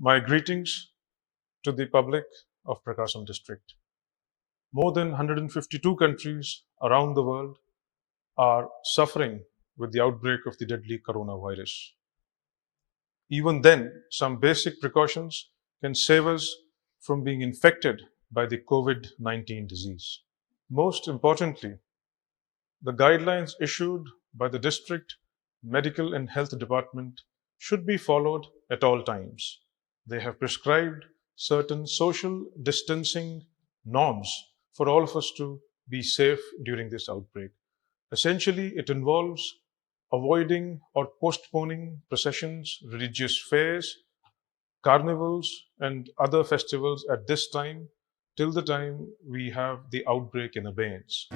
My greetings to the public of Prakasam district. More than 152 countries around the world are suffering with the outbreak of the deadly coronavirus. Even then, some basic precautions can save us from being infected by the COVID-19 disease. Most importantly, the guidelines issued by the district medical and health department should be followed at all times. They have prescribed certain social distancing norms for all of us to be safe during this outbreak. Essentially, it involves avoiding or postponing processions, religious fairs, carnivals, and other festivals at this time till the time we have the outbreak in abeyance.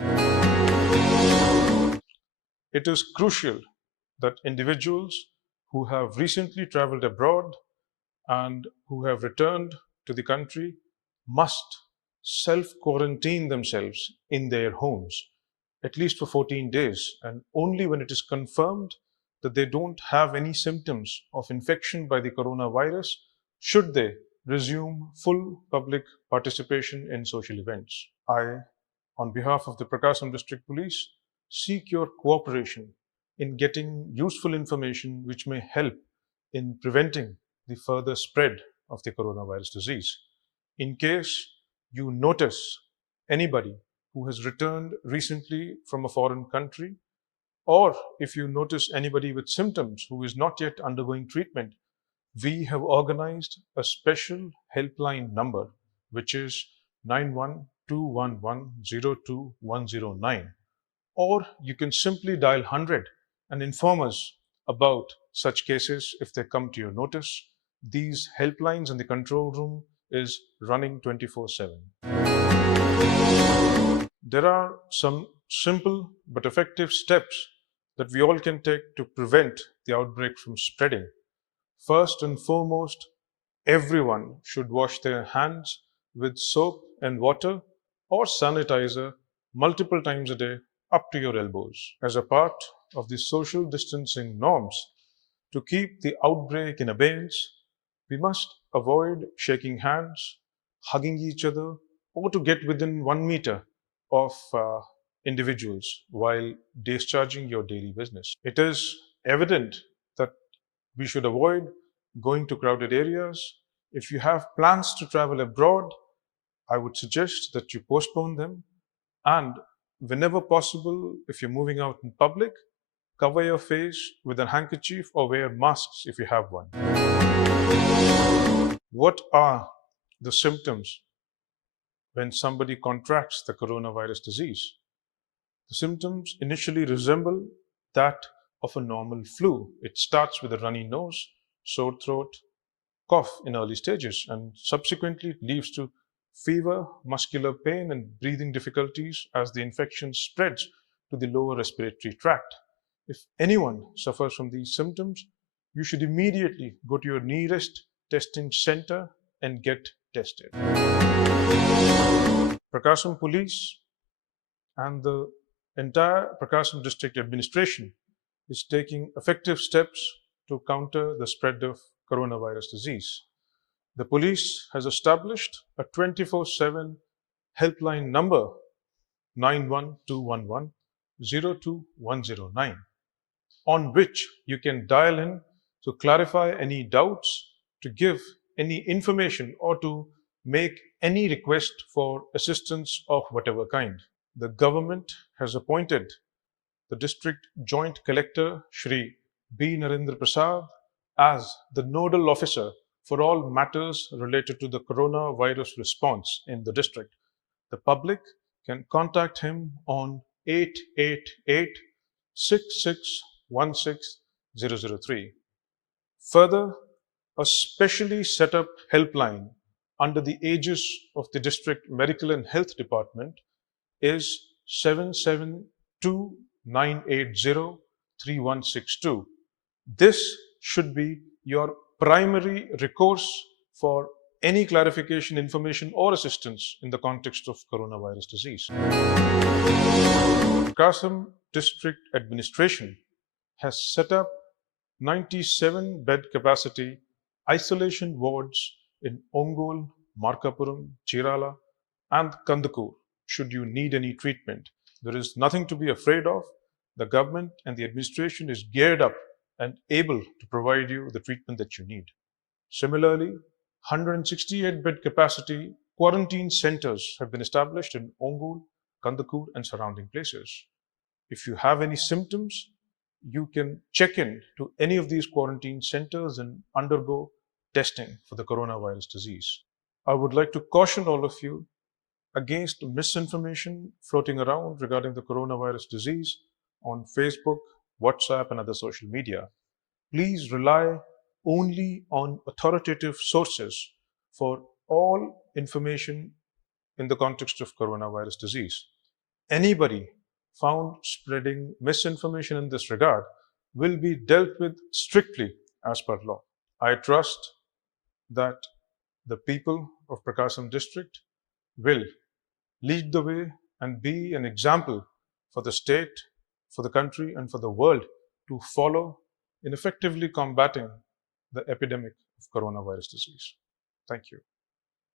It is crucial that individuals who have recently traveled abroad and who have returned to the country must self-quarantine themselves in their homes, at least for 14 days, and only when it is confirmed that they don't have any symptoms of infection by the coronavirus should they resume full public participation in social events. I, on behalf of the Prakasam District Police, seek your cooperation in getting useful information which may help in preventing the further spread of the coronavirus disease. In case you notice anybody who has returned recently from a foreign country, or if you notice anybody with symptoms who is not yet undergoing treatment, we have organized a special helpline number, which is 9121102109. Or you can simply dial 100 and inform us about such cases if they come to your notice. These helplines in the control room is running 24/7. There are some simple but effective steps that we all can take to prevent the outbreak from spreading. First and foremost, everyone should wash their hands with soap and water or sanitizer multiple times a day up to your elbows. As a part of the social distancing norms, to keep the outbreak in abeyance, we must avoid shaking hands, hugging each other, or to get within 1 meter of individuals while discharging your daily business. It is evident that we should avoid going to crowded areas. If you have plans to travel abroad, I would suggest that you postpone them, and whenever possible, if you're moving out in public, cover your face with a handkerchief or wear masks if you have one. What are the symptoms when somebody contracts the coronavirus disease? The symptoms initially resemble that of a normal flu. It starts with a runny nose, sore throat, cough in early stages, and subsequently it leads to fever, muscular pain, and breathing difficulties as the infection spreads to the lower respiratory tract. If anyone suffers from these symptoms, you should immediately go to your nearest testing center and get tested. Prakasam Police and the entire Prakasam District Administration is taking effective steps to counter the spread of coronavirus disease. The police has established a 24/7 helpline number 9121102109 on which you can dial in to clarify any doubts, to give any information, or to make any request for assistance of whatever kind. The government has appointed the District Joint Collector, Shri B. Narendra Prasad, as the nodal officer for all matters related to the coronavirus response in the district. The public can contact him on 888-6616-003. Further, a specially set up helpline under the aegis of the District Medical and Health Department is 772-980-3162. This should be your primary recourse for any clarification, information, or assistance in the context of coronavirus disease. Prakasam District Administration has set up 97-bed capacity isolation wards in Ongole, Markapuram, Chirala, and Kandakur should you need any treatment. There is nothing to be afraid of. The government and the administration is geared up and able to provide you the treatment that you need. Similarly, 168-bed capacity quarantine centers have been established in Ongole, Kandakur, and surrounding places. If you have any symptoms, you can check in to any of these quarantine centers and undergo testing for the coronavirus disease. I would like to caution all of you against misinformation floating around regarding the coronavirus disease on Facebook, WhatsApp, and other social media. Please rely only on authoritative sources for all information in the context of coronavirus disease. Anybody found spreading misinformation in this regard will be dealt with strictly as per law. I trust that the people of Prakasam district will lead the way and be an example for the state, for the country, and for the world to follow in effectively combating the epidemic of coronavirus disease. Thank you.